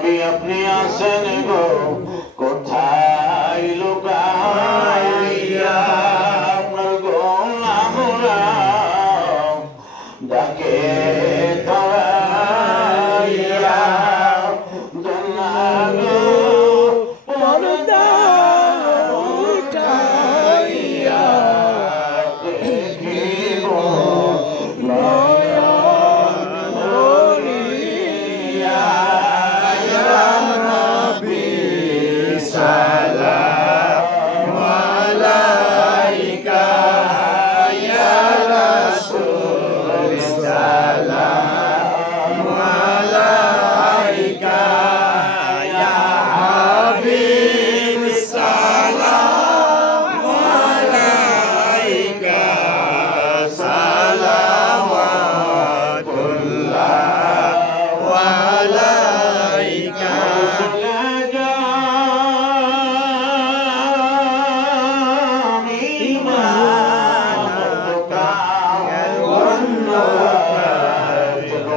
নবী আপনি আসেন গো? কোথায় লুকাইয়া আপনার গোলামরা ডাকে